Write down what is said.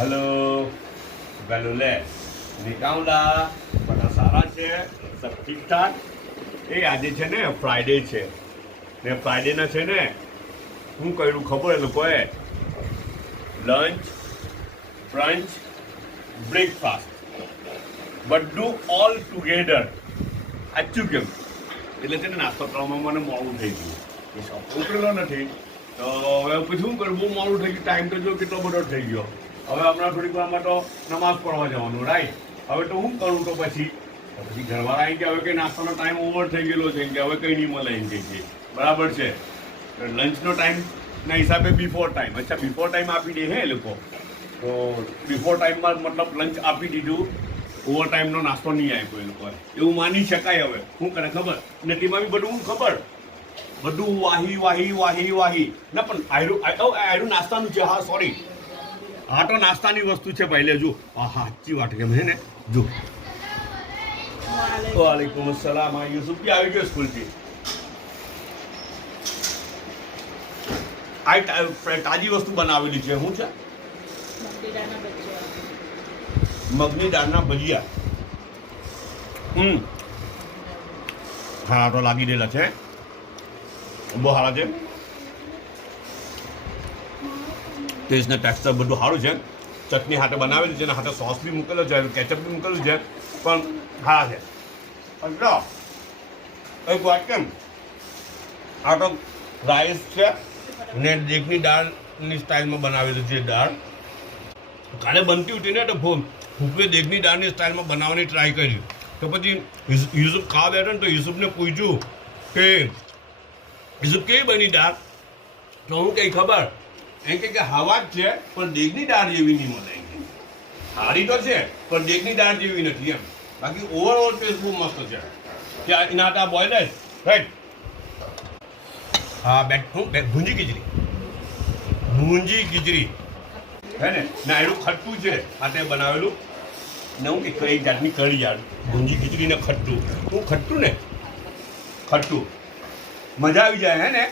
hello પેલું લે નિકાઉલા બધા સારા છે સબ ઠીકઠાક એ આજે છે ને ફ્રાઈડે છે ને ફ્રાઈડેના છે ને શું કર્યું ખબર એ લોકોએ લંચ બ્રંચ બ્રેકફાસ્ટ બધું ઓલ ટુગેધર સાચું કેમ એટલે છે ને નાસ્તો કરવામાં મને મોડું થઈ ગયું એ શોપ ઉતરેલો નથી તો હવે પછી શું કરું બહુ મોડું થઈ ગયું ટાઈમ તો જો કેટલો બધો થઈ ગયો હવે હમણાં થોડીક વારમાં તો નમાઝ પઢવા જવાનું રાઈટ હવે તો હું કરું તો પછી ઘરવાળા આવી કે હવે કંઈ નાસ્તાનો ટાઈમ ઓવર થઈ ગયેલો છે કે હવે કંઈ નહીં મળે એમ કે છે બરાબર છે લંચનો ટાઈમના હિસાબે બિફોર ટાઈમ અચ્છા બિફોર ટાઈમ આપી દે હે એ લોકો તો બિફોર ટાઈમમાં મતલબ લંચ આપી દીધું ઓવર ટાઈમનો નાસ્તો નહીં આપ્યો એ લોકોએ એવું માની શકાય હવે શું કરે ખબર ને તેમાં બી બધું ખબર બધું વાહી ના પણ આયરું નાસ્તાનું છે હા સોરી હા તો નાસ્તાની વસ્તુ છે ભાઈ લેજો હા સાચી વાત કેમ છે ને જો વાલેકુમ અસલામ આ યુસુફ બી આવી ગયો સ્કૂલથી આ તાજી વસ્તુ બનાવેલી છે શું છે મગની દાળના ભજીયા હા તો લાગી દેલા છે બહુ સારા છે ટેસ્ટ ને ટેક્સચર બધું સારું છે ચટણી હાથે બનાવેલી છે ને હાથે સોસ બી મૂકેલો છે કેચઅપ બી મૂકેલું છે પણ સારા છે એટલે એક વાત કેમ આ તો રાઈસ છે ને દેગની દાળની સ્ટાઇલમાં બનાવેલી છે દાળ કાલે બનતી હતી ને તો ભૂપે દેગની દાળની સ્ટાઇલમાં બનાવવાની ટ્રાય કરી તો પછી યુસુફ ખાવા બેઠો ને તો યુસુફને પૂછ્યું કે યુસુફ કેવી બની દાળ તો હું કંઈ ખબર એમ કે હવા જ છે પણ દેગની દાળ જેવી નહીં મળે સારી તો છે પણ દેગની દાળ જેવી નથી એમ બાકી ઓવરઓલ ટેસ્ટ બહુ મસ્ત છે કે એના હાથે બોઇલ રાઈટ હા ભૂંજી ખીચડી હે ને ના એનું ખટ્ટું છે હાથે બનાવેલું ને હું કે કઈ જાતની કઢી યાર ભૂંજી ખીચડી ને ખટ્ટું હું ખટ્ટું ને ખટ્ટું મજા આવી જાય હે ને